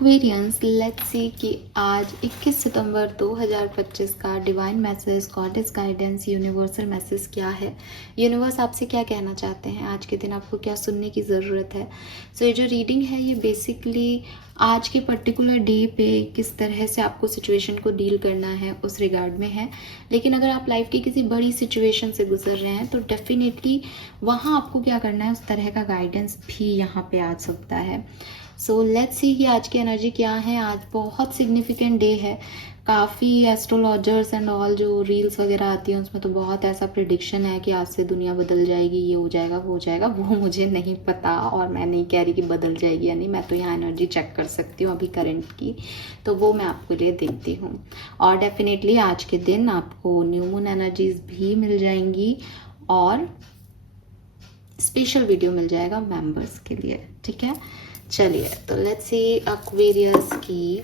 Aquarians, let's see कि आज 21 सितंबर 2025 का divine message, goddess guidance, universal message क्या है। यूनिवर्स आपसे क्या कहना चाहते हैं आज के दिन, आपको क्या सुनने की ज़रूरत है। सो ये जो रीडिंग है ये बेसिकली आज के पर्टिकुलर डे पे किस तरह से आपको सिचुएशन को डील करना है उस रिगार्ड में है। लेकिन अगर आप लाइफ की किसी बड़ी सिचुएशन से गुजर रहे हैं तो डेफिनेटली वहाँ आपको क्या करना है उस तरह का गाइडेंस भी यहाँ पे आ सकता है। सो लेट्स सी कि आज की एनर्जी क्या है। आज बहुत सिग्निफिकेंट डे है। काफ़ी एस्ट्रोलॉजर्स एंड ऑल जो रील्स वगैरह आती हैं उसमें तो बहुत ऐसा प्रिडिक्शन है कि आज से दुनिया बदल जाएगी, ये हो जाएगा, वो हो जाएगा। वो मुझे नहीं पता और मैं नहीं कह रही कि बदल जाएगी या नहीं। मैं तो यहाँ एनर्जी चेक कर सकती हूँ अभी करंट की, तो वो मैं आपके लिए देखती हूँ। और डेफिनेटली आज के दिन आपको न्यू मून एनर्जीज भी मिल जाएंगी और स्पेशल वीडियो मिल जाएगा मेंबर्स के लिए, ठीक है। चलिए तो लेट्स सी एक्वेरियस की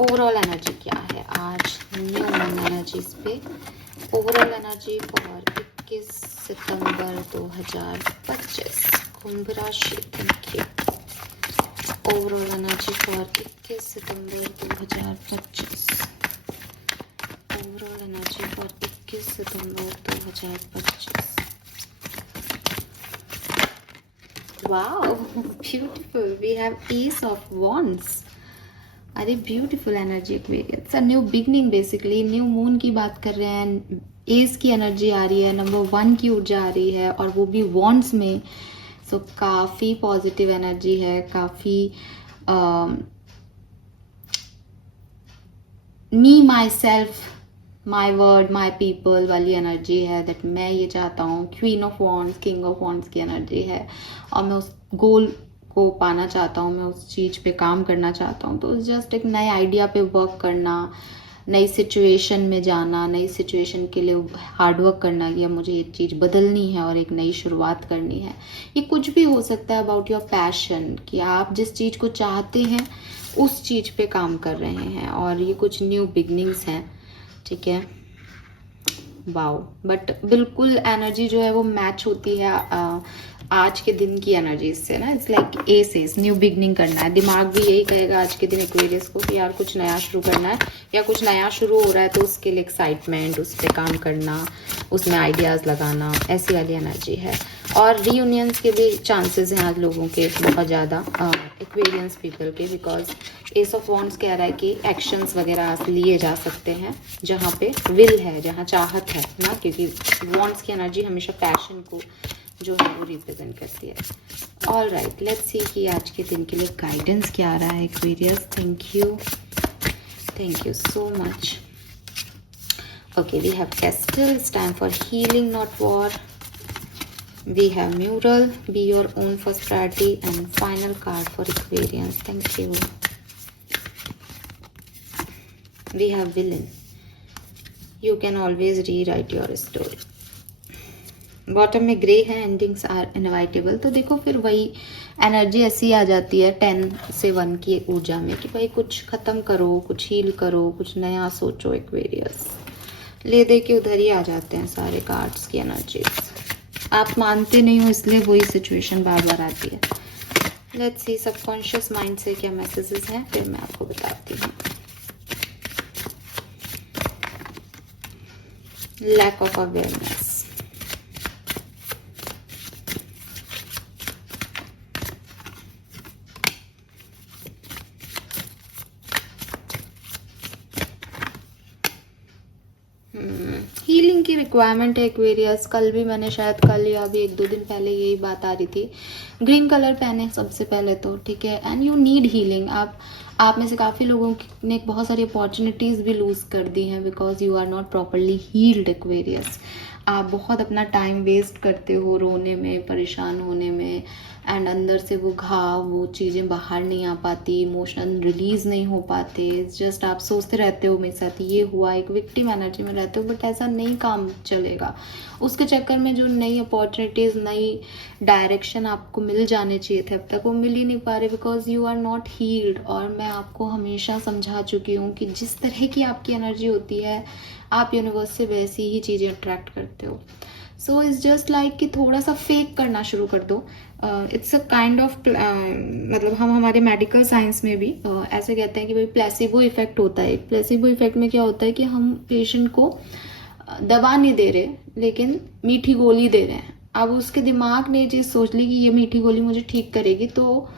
ओवरऑल एनर्जी क्या है आज न्यू मून एनर्जीज पे। ओवरऑल एनर्जी फॉर 21 सितंबर 2025 कुंभ राशि। Thank you. Overall energy for 21 September 2025। Overall energy for 21 September 2025। Wow, beautiful. We have Ace of Wands. अरे beautiful energy Aquarius, new beginning. Basically new moon की बात कर रहे हैं। S की energy आ रही है, नंबर 1 की ऊर्जा आ रही है और वो भी वॉन्ड्स में। सो काफ़ी पॉजिटिव एनर्जी है, काफ़ी me my self my word my people वाली एनर्जी है। दैट मैं ये चाहता हूँ। Queen of wands, king of wands की एनर्जी है और मैं उस गोल को पाना चाहता हूँ, मैं उस चीज़ पे काम करना चाहता हूँ। तो जस्ट एक नए आइडिया पे वर्क करना, नई सिचुएशन में जाना, नई सिचुएशन के लिए हार्डवर्क करना कि अब मुझे ये चीज़ बदलनी है और एक नई शुरुआत करनी है। ये कुछ भी हो सकता है अबाउट योर पैशन, कि आप जिस चीज़ को चाहते हैं उस चीज़ पे काम कर रहे हैं और ये कुछ न्यू बिगनिंग्स हैं, ठीक है। वाओ, बट बिल्कुल एनर्जी जो है वो मैच होती है आज के दिन की एनर्जी से ना। It's like S new beginning करना है। दिमाग भी यही कहेगा आज के दिन एक्वेरियस को कि यार कुछ नया शुरू करना है, या कुछ नया शुरू हो रहा है तो उसके लिए एक्साइटमेंट, उस पर काम करना, उसमें आइडियाज़ लगाना, ऐसी वाली एनर्जी है। और रीयूनियंस के भी चांसेस हैं आज लोगों के बहुत ज़्यादा, एक्वेरियंस पीपल के, बिकॉज एस ऑफ वॉन्ड्स कह रहा है कि एक्शंस वगैरह लिए जा सकते हैं जहाँ पे विल है, जहाँ चाहत है ना, क्योंकि वॉन्ड्स की एनर्जी हमेशा पैशन को जो है वो रिप्रेजेंट करती है। ऑल राइट, लेट्स सी कि आज के दिन के लिए गाइडेंस क्या आ रहा है Aquarius. Thank you so much. Okay, we have castle, it's time for healing not war. We have mural, be your own first priority, and final card for Aquarians. Thank you. We have villain. You can always rewrite your story. Bottom में grey है, endings are inevitable. तो देखो फिर वही energy ऐसी आ जाती है 10 से 1 की ऊर्जा में कि भाई कुछ खत्म करो, कुछ हील करो, कुछ नया सोचो। एक्वेरियस ले दे के उधर ही आ जाते हैं सारे कार्ड्स की एनर्जीज। आप मानते नहीं हो इसलिए वही सिचुएशन बार बार आती है। लेट्स सी सबकॉन्शियस माइंड से क्या मैसेजेस हैं, फिर मैं आपको बताती हूँ। Lack of awareness. हीलिंग की रिक्वायरमेंट है एक्वेरियस। कल भी मैंने शायद कल या अभी 1-2 दिन पहले यही बात आ रही थी। ग्रीन कलर पहने सबसे पहले तो, ठीक है। And you need healing. आप में से काफ़ी लोगों ने बहुत सारी अपॉर्चुनिटीज़ भी लूज़ कर दी हैं because you are not properly healed Aquarius. आप बहुत अपना टाइम वेस्ट करते हो रोने में, परेशान होने में, एंड अंदर से वो घाव, वो चीज़ें बाहर नहीं आ पाती, इमोशन रिलीज़ नहीं हो पाते। जस्ट आप सोचते रहते हो मेरे साथ ये हुआ, एक विक्टिम एनर्जी में रहते हो, बट ऐसा नहीं काम चलेगा। उसके चक्कर में जो नई अपॉर्चुनिटीज़, नई डायरेक्शन आपको मिल जाने चाहिए थे अब तक वो मिल ही नहीं पा रहे because you are not healed. और मैं आपको हमेशा समझा चुकी हूँ कि जिस तरह की आपकी एनर्जी होती है आप यूनिवर्स से वैसी ही चीज़ें अट्रैक्ट करते हो। सो इट्स जस्ट लाइक कि थोड़ा सा फेक करना शुरू कर दो इट्स अ काइंड ऑफ मतलब हम हमारे मेडिकल साइंस में भी ऐसे कहते हैं कि भाई प्लेसिबो इफेक्ट होता है। प्लेसिबो इफेक्ट में क्या होता है कि हम पेशेंट को दवा नहीं दे रहे लेकिन मीठी गोली दे रहे हैं। अब उसके दिमाग ने ये चीज़ सोच ली कि ये मीठी गोली मुझे ठीक करेगी, तो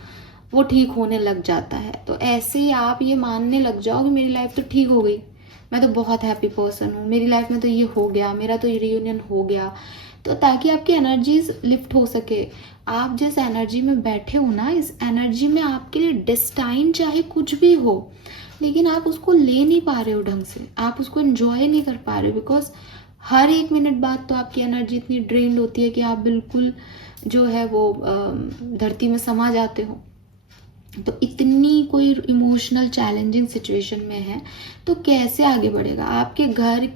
वो ठीक होने लग जाता है। तो ऐसे ही आप ये मानने लग जाओ कि मेरी लाइफ तो ठीक हो गई, मैं तो बहुत हैप्पी पर्सन हूँ, मेरी लाइफ में तो ये हो गया, मेरा तो रियूनियन हो गया। तो ताकि आपकी एनर्जीज लिफ्ट हो सके, आप जिस एनर्जी में बैठे हो ना, इस एनर्जी में आपके लिए डेस्टाइन चाहे कुछ भी हो, लेकिन आप उसको ले नहीं पा रहे हो ढंग से, आप उसको एंजॉय नहीं कर पा रहे हो। बिकॉज हर 1 मिनट बाद तो आपकी एनर्जी इतनी ड्रेन्ड होती है कि आप बिल्कुल जो है वो धरती में समा जाते हो। तो इतनी कोई इमोशनल चैलेंजिंग सिचुएशन में है तो कैसे आगे बढ़ेगा? आपके घर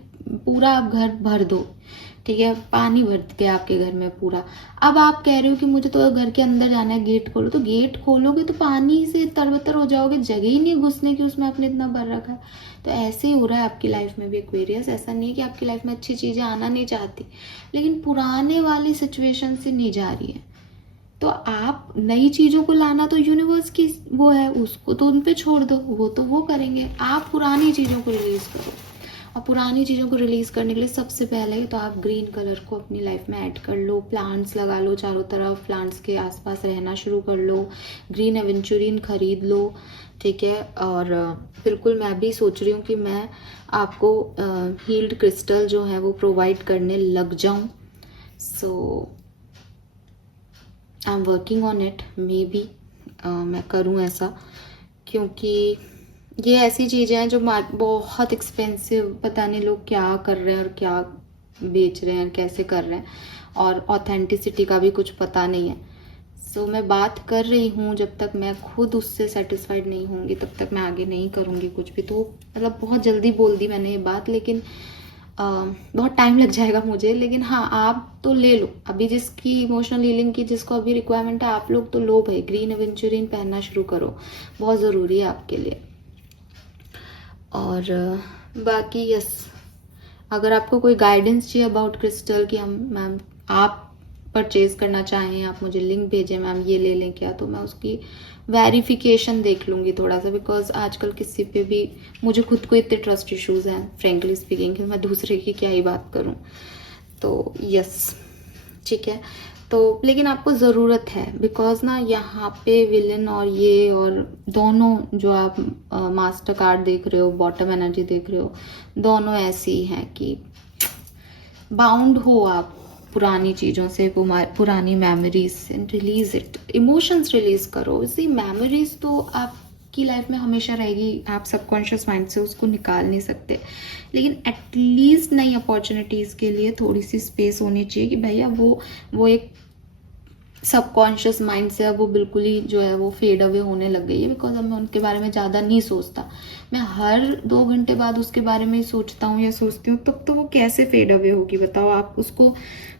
पूरा, आप घर भर दो, ठीक है, पानी भर गया आपके घर में पूरा। अब आप कह रहे हो कि मुझे तो घर के अंदर जाना है, गेट खोलो। तो गेट खोलोगे तो पानी से तरबतर हो जाओगे, जगह ही नहीं घुसने की उसमें, आपने इतना भर रखा है। तो ऐसे ही हो रहा है आपकी लाइफ में भी एक्वेरियस। ऐसा नहीं है कि आपकी लाइफ में अच्छी चीज़ें आना नहीं चाहती, लेकिन पुराने वाली सिचुएशन से नहीं जा रही है। तो आप नई चीज़ों को लाना तो यूनिवर्स की वो है, उसको तो उन पे छोड़ दो, वो तो वो करेंगे। आप पुरानी चीज़ों को रिलीज़ करो। और पुरानी चीज़ों को रिलीज़ करने के लिए सबसे पहले तो आप ग्रीन कलर को अपनी लाइफ में ऐड कर लो, प्लांट्स लगा लो चारों तरफ, प्लांट्स के आसपास रहना शुरू कर लो, ग्रीन एवेंचुरिन खरीद लो, ठीक है। और बिल्कुल मैं भी सोच रही हूँ कि मैं आपको हील्ड क्रिस्टल जो है वो प्रोवाइड करने लग जाऊँ। So I am working on it, maybe मैं करूँ ऐसा, क्योंकि ये ऐसी चीज़ें हैं जो बहुत एक्सपेंसिव, पता नहीं लोग क्या कर रहे हैं और क्या बेच रहे हैं, कैसे कर रहे हैं, और ऑथेंटिसिटी का भी कुछ पता नहीं है। सो मैं बात कर रही हूँ, जब तक मैं खुद उससे सेटिस्फाइड नहीं होंगी तब तक मैं आगे नहीं करूँगी कुछ भी। तो मतलब बहुत जल्दी बोल दी मैंने ये बात, लेकिन बहुत टाइम लग जाएगा मुझे। लेकिन हाँ, आप तो ले लो अभी, जिसकी इमोशनल हीलिंग की जिसको अभी रिक्वायरमेंट है, आप लोग तो लो भाई, ग्रीन एवेंचुरिन पहनना शुरू करो, बहुत ज़रूरी है आपके लिए। और बाकी यस, अगर आपको कोई गाइडेंस चाहिए अबाउट क्रिस्टल कि हम मैम आप परचेज़ करना चाहें, आप मुझे लिंक भेजें मैम ये ले लें क्या, तो मैं उसकी वेरिफिकेशन देख लूँगी थोड़ा सा। बिकॉज आजकल किसी पे भी, मुझे खुद को इतने ट्रस्ट इश्यूज़ हैं फ्रेंकली स्पीकिंग कि मैं दूसरे की क्या ही बात करूँ। तो यस, ठीक है। तो लेकिन आपको ज़रूरत है, बिकॉज ना यहाँ पे विलन और ये और दोनों जो आप मास्टर कार्ड देख रहे हो, बॉटम एनर्जी देख रहे हो, दोनों ऐसी हैं कि बाउंड हो आप पुरानी चीज़ों से, पुरानी मेमोरीज से। रिलीज इट, इमोशंस रिलीज करो। इसी मेमोरीज तो आपकी लाइफ में हमेशा रहेगी, आप सबकॉन्शियस माइंड से उसको निकाल नहीं सकते, लेकिन एटलीस्ट नई अपॉर्चुनिटीज़ के लिए थोड़ी सी स्पेस होनी चाहिए कि भैया वो एक सबकॉन्शियस माइंड से अब वो बिल्कुल ही जो है वो फेड अवे होने लग गई है। बिकॉज अब मैं उनके बारे में ज़्यादा नहीं सोचता, मैं हर 2 घंटे बाद उसके बारे में ही सोचता हूँ या सोचती हूँ, तब तो वो कैसे फेड अवे होगी बताओ आप। उसको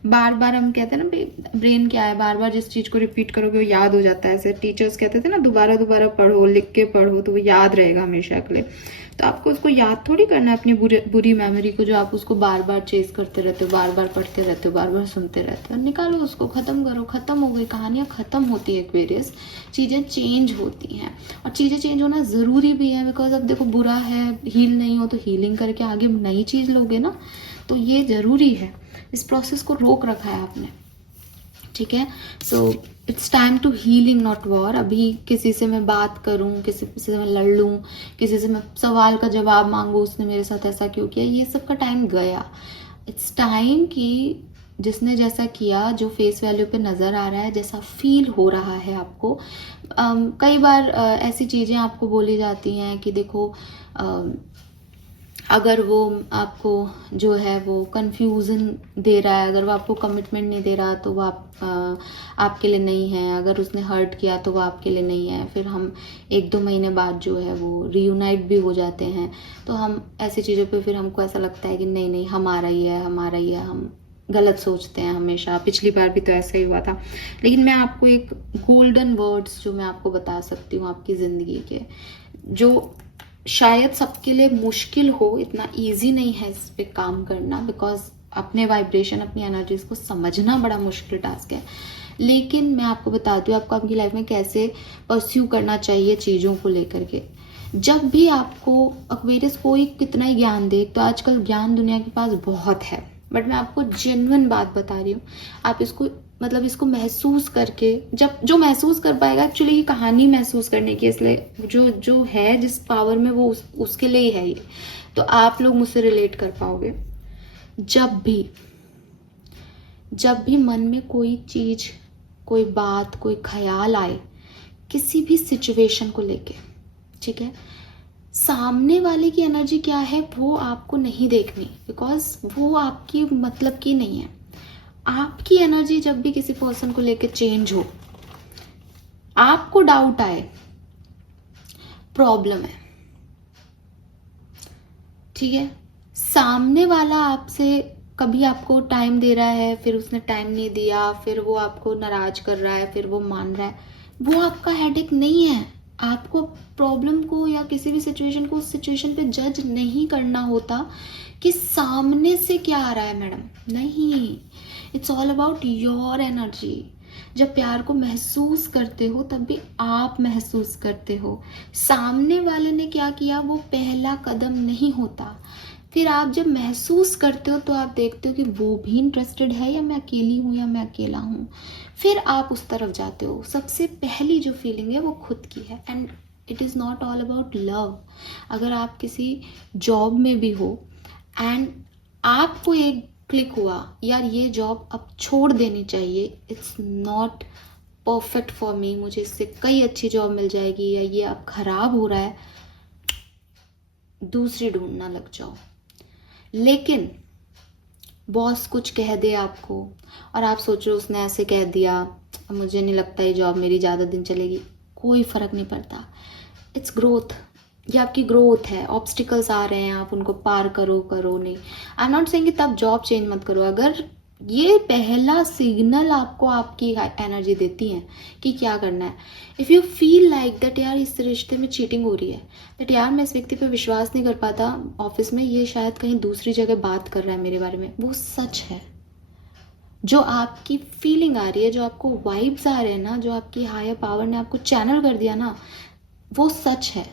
बार बार, हम कहते हैं ना ब्रेन क्या है, बार बार जिस चीज़ को रिपीट करोगे वो याद हो जाता है। ऐसे टीचर्स कहते थे ना, दोबारा दोबारा पढ़ो, लिख के पढ़ो तो वो याद रहेगा हमेशा के लिए। तो आपको उसको याद थोड़ी करना है, अपनी बुरी मेमोरी को, जो आप उसको बार बार चेज करते रहते हो, बार बार पढ़ते रहते हो, बार बार सुनते रहते हो। निकालो उसको, ख़त्म करो, ख़त्म हो गई, कहानियाँ ख़त्म होती है एक्वेरियस, चीज़ें चेंज होती हैं। और चीज़ें चेंज होना ज़रूरी भी है, बिकॉज अब देखो बुरा है, हील नहीं हो तो हीलिंग करके आगे नई चीज़ लोगे ना, तो ये ज़रूरी है। इस प्रोसेस को रोक रखा है आपने, ठीक है। So it's time to healing not war. अभी किसी से मैं बात करूं, किसी से मैं लड़ लूं, किसी से मैं सवाल का जवाब मांगूं, उसने मेरे साथ ऐसा क्यों किया, ये सब का टाइम गया। इट्स टाइम कि जिसने जैसा किया, जो फेस वैल्यू पे नज़र आ रहा है, जैसा फील हो रहा है आपको। कई बार ऐसी चीज़ें आपको बोली जाती हैं कि देखो अगर वो आपको जो है वो कंफ्यूजन दे रहा है, अगर वो आपको कमिटमेंट नहीं दे रहा तो वो आपके लिए नहीं है, अगर उसने हर्ट किया तो वो आपके लिए नहीं है। फिर हम 1-2 महीने बाद जो है वो रीयूनाइट भी हो जाते हैं। तो हम ऐसी चीज़ों पे फिर हमको ऐसा लगता है कि नहीं नहीं, हमारा ही है, हमारा ही है, हम गलत सोचते हैं हमेशा। पिछली बार भी तो ऐसा ही हुआ था। लेकिन मैं आपको एक गोल्डन वर्ड्स जो मैं आपको बता सकती हूँ आपकी ज़िंदगी के, जो शायद सबके लिए मुश्किल हो, इतना इजी नहीं है इस पे काम करना, बिकॉज अपने वाइब्रेशन, अपनी एनर्जीज को समझना बड़ा मुश्किल टास्क है। लेकिन मैं आपको बताती हूँ आपको आपकी लाइफ में कैसे परस्यू करना चाहिए चीज़ों को लेकर के। जब भी आपको एक्वेरियस कोई कितना ही ज्ञान दे, तो आजकल ज्ञान दुनिया के पास बहुत है, बट मैं आपको जेन्युइन बात बता रही हूँ। आप इसको मतलब इसको महसूस करके, जब जो महसूस कर पाएगा, एक्चुअली ये कहानी महसूस करने की, इसलिए जो है जिस पावर में वो उसके लिए ही है ये, तो आप लोग मुझसे रिलेट कर पाओगे। जब भी मन में कोई चीज, कोई बात, कोई ख्याल आए किसी भी सिचुएशन को लेके, ठीक है, सामने वाले की एनर्जी क्या है वो आपको नहीं देखनी, बिकॉज वो आपकी मतलब की नहीं है। आपकी एनर्जी जब भी किसी पर्सन को लेके चेंज हो, आपको डाउट आए, प्रॉब्लम है, ठीक है। सामने वाला आपसे कभी आपको टाइम दे रहा है, फिर उसने टाइम नहीं दिया, फिर वो आपको नाराज कर रहा है, फिर वो मान रहा है, वो आपका हेडेक नहीं है। आपको प्रॉब्लम को या किसी भी सिचुएशन को उस सिचुएशन पे जज नहीं करना होता कि सामने से क्या आ रहा है मैडम, नहीं। It's all about your energy. जब प्यार को महसूस करते हो तब भी आप महसूस करते हो, सामने वाले ने क्या किया वो पहला कदम नहीं होता। फिर आप जब महसूस करते हो तो आप देखते हो कि वो भी इंटरेस्टेड है, या मैं अकेली हूँ, या मैं अकेला हूँ, फिर आप उस तरफ जाते हो। सबसे पहली जो फीलिंग है वो खुद की है, and it is not all about love. अगर आप किसी जॉब में भी हो एंड आपको एक क्लिक हुआ, यार ये जॉब अब छोड़ देनी चाहिए, it's not perfect for me, मुझे इससे कई अच्छी जॉब मिल जाएगी, या ये अब खराब हो रहा है, दूसरी ढूंढना लग जाओ। लेकिन बॉस कुछ कह दे आपको और आप सोचो उसने ऐसे कह दिया, अब मुझे नहीं लगता ये जॉब मेरी ज़्यादा दिन चलेगी, कोई फ़र्क नहीं पड़ता। इट्स ग्रोथ, ये आपकी ग्रोथ है। ऑब्स्टिकल्स आ रहे हैं, आप उनको पार करो नहीं। आई एम नॉट सेइंग कि तब जॉब चेंज मत करो। अगर ये पहला सिग्नल आपको आपकी एनर्जी देती है कि क्या करना है, if you feel like that यार इस रिश्ते में चीटिंग हो रही है, दैट यार मैं इस व्यक्ति पे विश्वास नहीं कर पाता, ऑफिस में ये शायद कहीं दूसरी जगह बात कर रहा है मेरे बारे में, वो सच है। जो आपकी फीलिंग आ रही है, जो आपको वाइब्स आ रहे हैं ना, जो आपकी हायर पावर ने आपको चैनल कर दिया ना, वो सच है।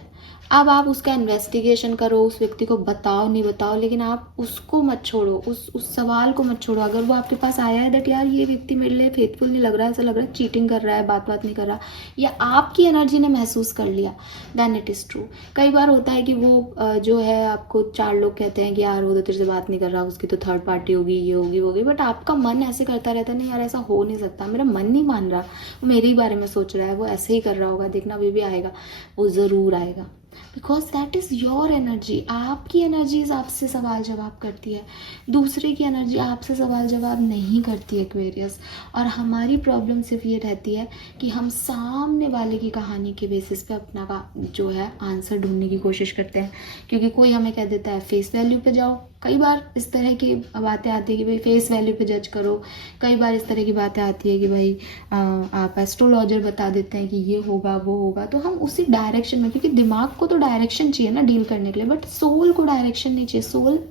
अब आप उसका इन्वेस्टिगेशन करो, उस व्यक्ति को बताओ नहीं बताओ, लेकिन आप उसको मत छोड़ो, उस सवाल को मत छोड़ो। अगर वो आपके पास आया है दैट यार ये व्यक्ति मेरे लिए फेथफुल नहीं लग रहा है, ऐसा लग रहा है चीटिंग कर रहा है, बात नहीं कर रहा, या आपकी एनर्जी ने महसूस कर लिया, देन इट इज़ ट्रू। कई बार होता है कि वो जो है आपको 4 लोग कहते हैं कि यार वो तो तेरे से बात नहीं कर रहा, उसकी तो थर्ड पार्टी होगी, ये होगी वो होगी, बट आपका मन ऐसे करता रहता है, नहीं यार ऐसा हो नहीं सकता, मेरा मन नहीं मान रहा, वो मेरे ही बारे में सोच रहा है, वो ऐसे ही कर रहा होगा, देखना अभी भी आएगा, वो ज़रूर आएगा, because that is your energy. आपकी एनर्जीज आपसे सवाल जवाब करती है, दूसरे की एनर्जी आपसे सवाल जवाब नहीं करती है एक्वेरियस। और हमारी प्रॉब्लम सिर्फ ये रहती है कि हम सामने वाले की कहानी के बेसिस पे अपना का जो है आंसर ढूंढने की कोशिश करते हैं, क्योंकि कोई हमें कह देता है फेस वैल्यू पे जाओ। कई बार इस तरह की बातें आती है कि भाई फेस वैल्यू पे जज करो, कई बार इस तरह की बातें आती है कि भाई आप एस्ट्रोलॉजर बता देते हैं कि ये होगा वो होगा, तो हम उसी डायरेक्शन में, क्योंकि दिमाग को तो डायरेक्शन चाहिए ना डील करने के लिए, बट सोल को डायरेक्शन नहीं चाहिए, सोल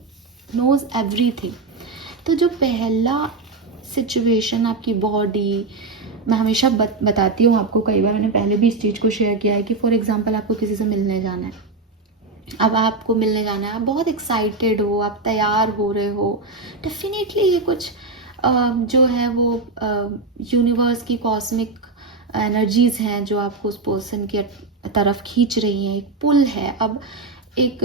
नोज एवरीथिंग। तो जो पहला सिचुएशन आपकी बॉडी, मैं हमेशा बताती हूँ आपको, कई बार मैंने पहले भी इस चीज़ को शेयर किया है कि फॉर एग्जांपल आपको किसी से मिलने जाना है, अब आपको मिलने जाना है, आप बहुत एक्साइटेड हो, आप तैयार हो रहे हो, डेफिनेटली ये कुछ जो है वो यूनिवर्स की कॉस्मिक एनर्जीज हैं जो आपको उस पर्सन की तरफ खींच रही हैं, एक पुल है। अब एक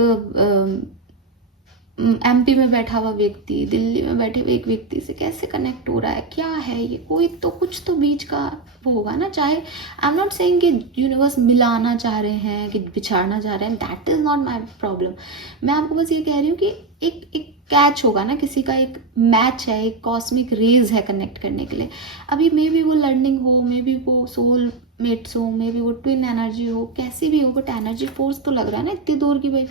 एमपी में बैठा हुआ व्यक्ति दिल्ली में बैठे हुए एक व्यक्ति से कैसे कनेक्ट हो रहा है, क्या है ये, कोई तो कुछ तो बीच का वो होगा ना। चाहे आई एम नॉट सेइंग कि यूनिवर्स मिलाना चाह रहे हैं कि बिछाड़ना चाह रहे हैं, that is not my problem. मैं आपको बस ये कह रही हूँ कि एक कैच होगा ना, किसी का एक मैच है, एक कॉस्मिक रेज है कनेक्ट करने के लिए। अभी मे बी वो लर्निंग हो, मे बी वो सोल मेट्स हो, मे बी वो ट्विन एनर्जी हो, कैसी भी हो, बट एनर्जी फोर्स तो लग रहा है ना इतनी दूर की भाई,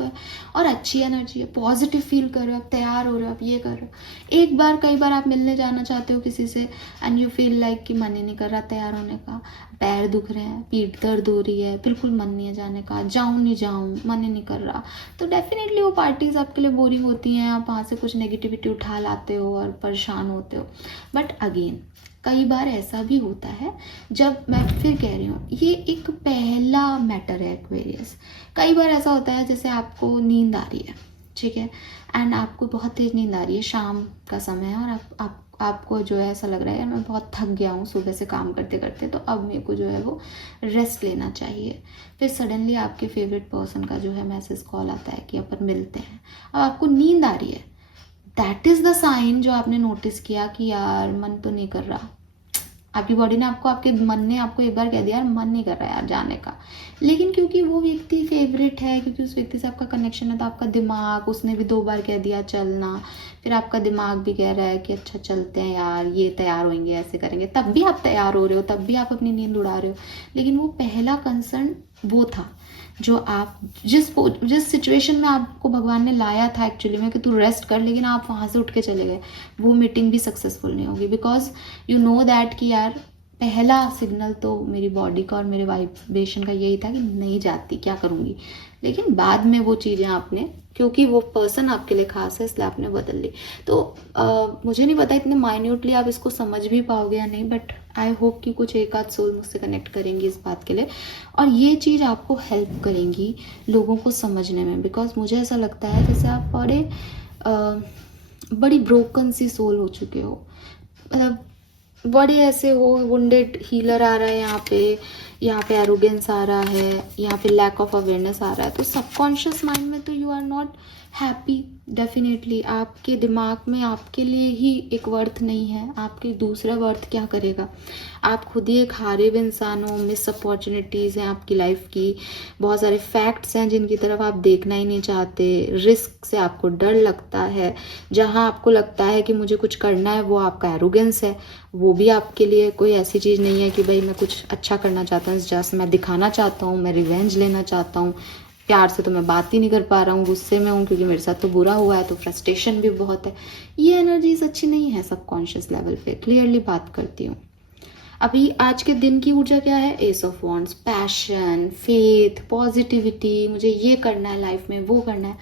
और अच्छी एनर्जी है, पॉजिटिव फील कर रहे हो, आप तैयार हो रहे हो, आप ये कर रहे हो। एक बार कई बार आप मिलने जाना चाहते हो किसी से एंड यू फील लाइक कि मन ही नहीं कर रहा तैयार होने का, पैर दुख रहे हैं, पीठ दर्द हो रही है, बिल्कुल मन नहीं है जाने का, जाऊँ नहीं जाऊँ, मन ही नहीं कर रहा, तो डेफिनेटली वो पार्टीज़ आपके लिए बोरिंग होती हैं, आप वहाँ से कुछ नेगेटिविटी उठा लाते हो और परेशान होते हो। बट अगेन कई बार ऐसा भी होता है, जब मैं फिर कह रही हूँ ये एक पहला मैटर है एक्वेरियस। कई बार ऐसा होता है जैसे आपको नींद आ रही है, ठीक है, एंड आपको बहुत तेज़ नींद आ रही है, शाम का समय है, और आपको जो है ऐसा लग रहा है यार मैं बहुत थक गया हूँ सुबह से काम करते करते, तो अब मेरे को जो है वो रेस्ट लेना चाहिए। फिर सडनली आपके फेवरेट पर्सन का जो है मैसेज कॉल आता है कि अपन मिलते हैं। अब आपको नींद आ रही है, दैट इज़ द साइन जो आपने नोटिस किया कि यार मन तो नहीं कर रहा, आपकी बॉडी ने आपको, आपके मन ने आपको एक बार कह दिया यार मन नहीं कर रहा है यार जाने का, लेकिन क्योंकि वो व्यक्ति फेवरेट है, क्योंकि उस व्यक्ति से आपका कनेक्शन है, तो आपका दिमाग, उसने भी 2 बार कह दिया चलना, फिर आपका दिमाग भी कह रहा है कि अच्छा चलते हैं यार, ये तैयार होंगे, ऐसे करेंगे, तब भी आप तैयार हो रहे हो, तब भी आप अपनी नींद उड़ा रहे हो। लेकिन वो पहला कंसर्न वो था जो आप जिस सिचुएशन में आपको भगवान ने लाया था एक्चुअली में कि तू रेस्ट कर, लेकिन आप वहाँ से उठ के चले गए, वो मीटिंग भी सक्सेसफुल नहीं होगी, बिकॉज यू नो दैट कि यार पहला सिग्नल तो मेरी बॉडी का और मेरे वाइब्रेशन का यही था कि नहीं जाती, क्या करूँगी। लेकिन बाद में वो चीज़ें आपने, क्योंकि वो पर्सन आपके लिए खास है इसलिए आपने बदल ली। तो मुझे नहीं पता इतने माइन्यूटली आप इसको समझ भी पाओगे या नहीं, बट आई होप कि कुछ एक आध सोल मुझसे कनेक्ट करेंगी इस बात के लिए, और ये चीज़ आपको हेल्प करेंगी लोगों को समझने में। बिकॉज मुझे ऐसा लगता है जैसे आप बड़ी ब्रोकन सी सोल हो चुके हो, मतलब बड़े ऐसे हो, वुंडेड हीलर आ रहा है यहाँ पे एरोगेंस आ रहा है, यहाँ पे लैक ऑफ अवेयरनेस आ रहा है, तो सबकॉन्शियस माइंड में तो you are not happy. Definitely आपके दिमाग में आपके लिए ही एक वर्थ नहीं है, आपके दूसरा वर्थ क्या करेगा। आप खुद ही एक हारे हुए इंसान हो, मिस अपॉर्चुनिटीज़ हैं आपकी लाइफ की, बहुत सारे फैक्ट्स हैं जिनकी तरफ आप देखना ही नहीं चाहते, रिस्क से आपको डर लगता है, जहाँ आपको लगता है कि मुझे कुछ करना है वो आपका एरोगेंस है, वो भी आपके लिए कोई ऐसी चीज़ नहीं है कि भाई मैं कुछ अच्छा करना चाहता हूँ, जस्ट मैं दिखाना चाहता हूँ, मैं रिवेंज लेना चाहता हूँ, प्यार से तो मैं बात ही नहीं कर पा रहा हूँ, गुस्से में हूँ क्योंकि मेरे साथ तो बुरा हुआ है, तो फ्रस्ट्रेशन भी बहुत है। ये एनर्जीज अच्छी नहीं है सबकॉन्शियस लेवल पे, क्लियरली बात करती हूँ। अभी आज के दिन की ऊर्जा क्या है? S of wands, passion, faith, positivity, मुझे ये करना है लाइफ में, वो करना है।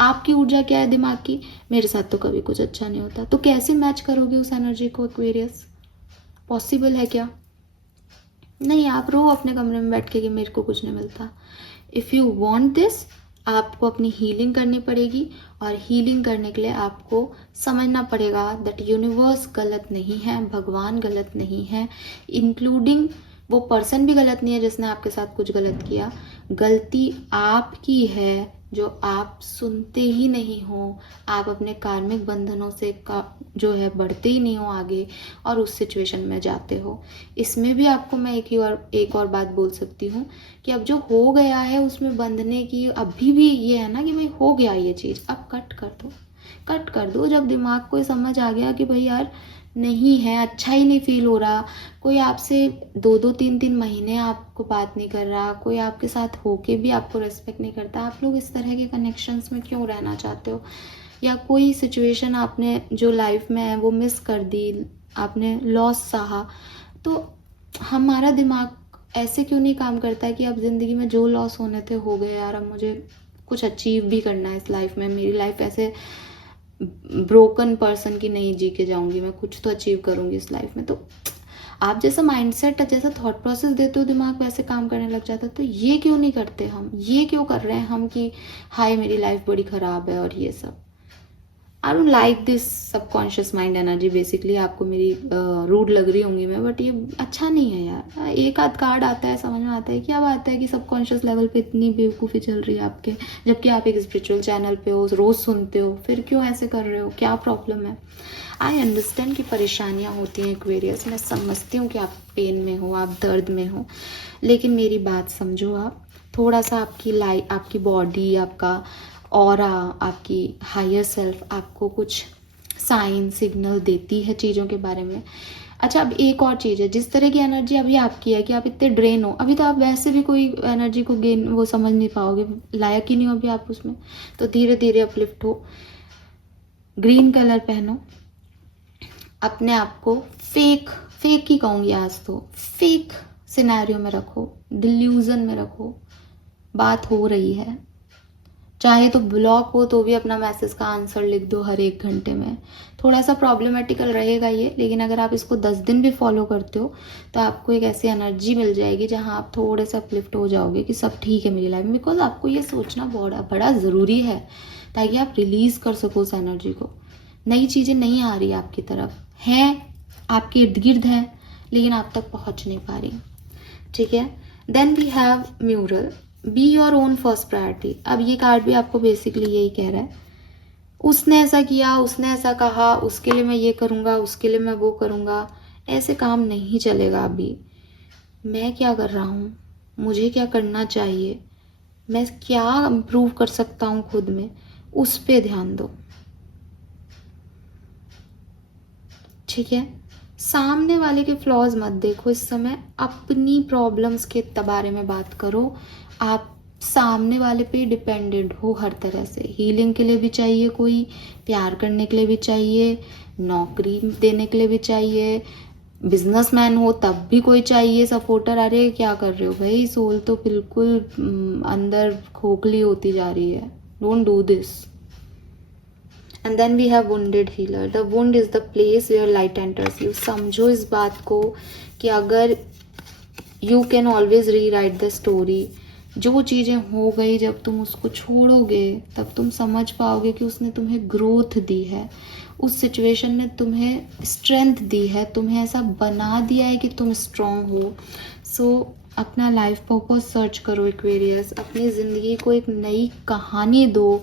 आपकी ऊर्जा क्या है दिमाग की? मेरे साथ तो कभी कुछ अच्छा नहीं होता। तो कैसे मैच करोगे उस एनर्जी को एक्वेरियस? पॉसिबल है क्या? नहीं, आप रो अपने कमरे में बैठ के कि मेरे को कुछ नहीं मिलता। इफ़ यू वांट दिस, आपको अपनी हीलिंग करनी पड़ेगी, और हीलिंग करने के लिए आपको समझना पड़ेगा दैट यूनिवर्स गलत नहीं है, भगवान गलत नहीं है, इंक्लूडिंग वो पर्सन भी गलत नहीं है जिसने आपके साथ कुछ गलत किया। गलती आपकी है जो आप सुनते ही नहीं हो, आप अपने कार्मिक बंधनों से जो है बढ़ते ही नहीं हो आगे, और उस सिचुएशन में जाते हो। इसमें भी आपको मैं एक और बात बोल सकती हूँ कि अब जो हो गया है उसमें बंधने की अभी भी ये है ना कि भाई हो गया ये चीज़, अब कट कर दो। जब दिमाग को समझ आ गया कि भाई यार नहीं है, अच्छा ही नहीं फील हो रहा, कोई आपसे 2-2 3-3 महीने आपको बात नहीं कर रहा, कोई आपके साथ होके भी आपको रेस्पेक्ट नहीं करता, आप लोग इस तरह के कनेक्शंस में क्यों रहना चाहते हो? या कोई सिचुएशन आपने जो लाइफ में है वो मिस कर दी, आपने लॉस सहा, तो हमारा दिमाग ऐसे क्यों नहीं काम करता है कि अब ज़िंदगी में जो लॉस होने थे हो गए यार, अब मुझे कुछ अचीव भी करना है इस लाइफ में, मेरी लाइफ ऐसे ब्रोकन पर्सन की नहीं जी के जाऊंगी, मैं कुछ तो अचीव करूंगी इस लाइफ में। तो आप जैसा माइंडसेट, जैसा थॉट प्रोसेस देते हो दिमाग वैसे काम करने लग जाता है। तो ये क्यों नहीं करते हम, ये क्यों कर रहे हैं हम कि हाय मेरी लाइफ बड़ी ख़राब है और ये सब। I don't like this subconscious mind energy. Basically आपको मेरी रूड लग रही होंगी मैं, बट ये अच्छा नहीं है यार। एक आध कार्ड आता है, समझ में आता है, क्या बात है कि सबकॉन्शियस लेवल पे इतनी बेवकूफ़ी चल रही है आपके, जबकि आप एक स्पिरिचुअल चैनल पे हो, रोज़ सुनते हो, फिर क्यों ऐसे कर रहे हो, क्या प्रॉब्लम है? आई अंडरस्टैंड कि परेशानियाँ होती हैं एक्वेरियस, मैं समझती हूँ कि आप पेन में हो, आप दर्द में हो, लेकिन मेरी बात समझो। आप थोड़ा सा आपकी बॉडी, आपका ऑरा, आपकी हायर सेल्फ आपको कुछ साइन सिग्नल देती है चीज़ों के बारे में। अच्छा, अब एक और चीज़ है, जिस तरह की एनर्जी अभी आपकी है कि आप इतने ड्रेन हो, अभी तो आप वैसे भी कोई एनर्जी को गेन वो समझ नहीं पाओगे, लायक ही नहीं हो अभी आप उसमें। तो धीरे धीरे अपलिफ्ट हो, ग्रीन कलर पहनो, अपने आप को फेक ही कहूँगी आज तो, फेक सिनेरियो में रखो, डिल्यूजन में रखो, बात हो रही है। चाहे तो ब्लॉक हो तो भी अपना मैसेज का आंसर लिख दो हर 1 घंटे में। थोड़ा सा प्रॉब्लमेटिकल रहेगा ये, लेकिन अगर आप इसको 10 दिन भी फॉलो करते हो तो आपको एक ऐसी एनर्जी मिल जाएगी जहां आप थोड़े सा अपलिफ्ट हो जाओगे कि सब ठीक है मेरी लाइफ में। बिकॉज आपको ये सोचना बड़ा ज़रूरी है ताकि आप रिलीज कर सको उस एनर्जी को। नई चीज़ें नहीं आ रही आपकी तरफ, हैं आपके इर्द गिर्द हैं, लेकिन आप तक पहुंच नहीं पा रही। ठीक है। Then we have mural, be your own first priority. अब ये कार्ड भी आपको बेसिकली यही कह रहा है, उसने ऐसा किया, उसने ऐसा कहा, उसके लिए मैं ये करूँगा, उसके लिए मैं वो करूँगा, ऐसे काम नहीं चलेगा। अभी मैं क्या कर रहा हूँ, मुझे क्या करना चाहिए, मैं क्या इम्प्रूव कर सकता हूँ खुद में, उस पे ध्यान दो। ठीक है। सामने वाले के फ्लॉज मत देखो इस समय, अपनी प्रॉब्लम्स के बारे में बात करो। आप सामने वाले पे डिपेंडेंट हो हर तरह से, हीलिंग के लिए भी चाहिए कोई, प्यार करने के लिए भी चाहिए, नौकरी देने के लिए भी चाहिए, बिजनेसमैन हो तब भी कोई चाहिए सपोर्टर। अरे क्या कर रहे हो भाई, सोल तो बिल्कुल अंदर खोखली होती जा रही है। Don't do this. And then we have wounded healer. The wound is the place where light enters you. समझो इस बात को कि अगर you can always rewrite the story. जो चीज़ें हो गई, जब तुम उसको छोड़ोगे तब तुम समझ पाओगे कि उसने तुम्हें ग्रोथ दी है, उस सिचुएशन ने तुम्हें स्ट्रेंथ दी है, तुम्हें ऐसा बना दिया है कि तुम स्ट्रांग हो। सो अपना लाइफ पर्पस सर्च करो एक्वेरियस, अपनी ज़िंदगी को एक नई कहानी दो।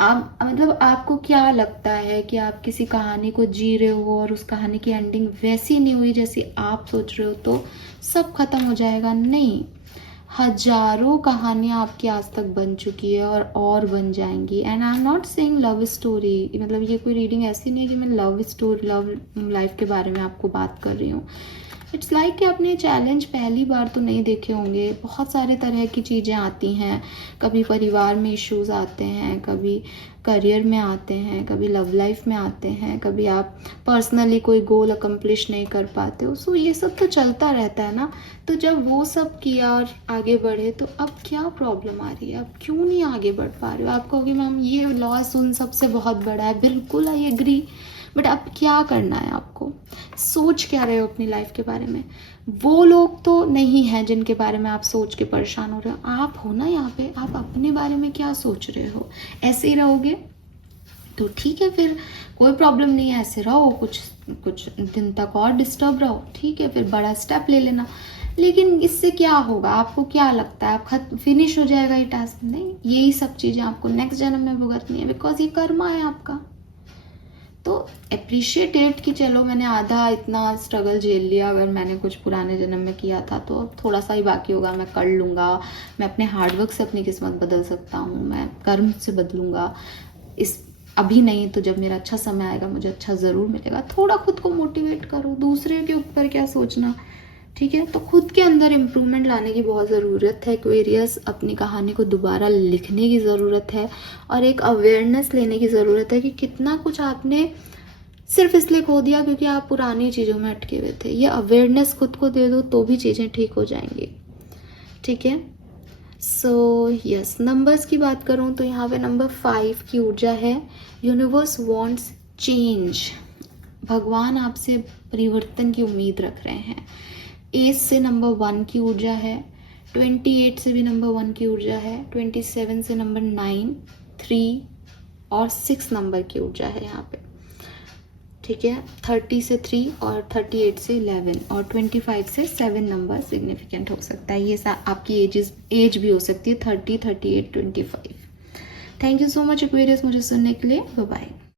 आप मतलब आपको क्या लगता है कि आप किसी कहानी को जी रहे हो और उस कहानी की एंडिंग वैसी नहीं हुई जैसी आप सोच रहे हो तो सब खत्म हो जाएगा? नहीं, हजारों कहानियाँ आपकी आज तक बन चुकी है और बन जाएंगी। And I am not saying love story, मतलब ये कोई रीडिंग ऐसी नहीं है कि मैं लव स्टोरी, लव लाइफ के बारे में आपको बात कर रही हूँ। इट्स लाइक कि आपने चैलेंज पहली बार तो नहीं देखे होंगे। बहुत सारे तरह की चीज़ें आती हैं, कभी परिवार में इश्यूज आते हैं, कभी करियर में आते हैं, कभी लव लाइफ में आते हैं, कभी आप पर्सनली कोई गोल अकम्प्लिश नहीं कर पाते हो। सो ये सब तो चलता रहता है ना। तो जब वो सब किया और आगे बढ़े तो अब क्या प्रॉब्लम आ रही है, अब क्यों नहीं आगे बढ़ पा रहे हो? आप कहोगे मैम ये लॉस उन सबसे बहुत बड़ा है, बिल्कुल आई एग्री, बट अब क्या करना है आपको? सोच क्या रहे हो अपनी लाइफ के बारे में? वो लोग तो नहीं हैं जिनके बारे में आप सोच के परेशान हो रहे हो, आप हो ना यहाँ पे। आप अपने बारे में क्या सोच रहे हो? ऐसे ही रहोगे तो ठीक है, फिर कोई प्रॉब्लम नहीं है, ऐसे रहो कुछ दिन तक और डिस्टर्ब रहो, ठीक है, फिर बड़ा स्टेप ले लेना। लेकिन इससे क्या होगा? आपको क्या लगता है आप फिनिश हो जाएगा ये टास्क? नहीं, यही सब चीज़ें आपको नेक्स्ट जन्म में भुगतनी है, बिकॉज ये कर्मा है आपका। तो अप्रिशिएट इट कि चलो मैंने आधा इतना स्ट्रगल झेल लिया, अगर मैंने कुछ पुराने जन्म में किया था तो अब थोड़ा सा ही बाकी होगा, मैं कर लूँगा। मैं अपने हार्डवर्क से अपनी किस्मत बदल सकता हूँ, मैं कर्म से बदलूँगा। इस अभी नहीं तो जब मेरा अच्छा समय आएगा मुझे अच्छा ज़रूर मिलेगा। थोड़ा खुद को मोटिवेट करो, दूसरे के ऊपर क्या सोचना। ठीक है। तो खुद के अंदर इम्प्रूवमेंट लाने की बहुत ज़रूरत है एक्वेरियस। अपनी कहानी को दोबारा लिखने की ज़रूरत है और एक अवेयरनेस लेने की ज़रूरत है कि कितना कुछ आपने सिर्फ इसलिए खो दिया क्योंकि आप पुरानी चीज़ों में अटके हुए थे। ये अवेयरनेस खुद को दे दो तो भी चीज़ें ठीक हो जाएंगी। ठीक है। सो यस, नंबर्स की बात करूँ तो यहाँ पे नंबर 5 की ऊर्जा है, यूनिवर्स वांट्स चेंज। भगवान आपसे परिवर्तन की उम्मीद रख रहे हैं। 8 से नंबर 1 की ऊर्जा है, 28 से भी नंबर 1 की ऊर्जा है, 27 से नंबर 9, 3 और 6 नंबर की ऊर्जा है यहाँ पे। ठीक है। 30 से 3 और 38 से 11 और 25 से 7 नंबर सिग्निफिकेंट हो सकता है। ये आपकी एज भी हो सकती है 30, 38, 25। Thank you so much Aquarius मुझे सुनने के लिए। Bye bye.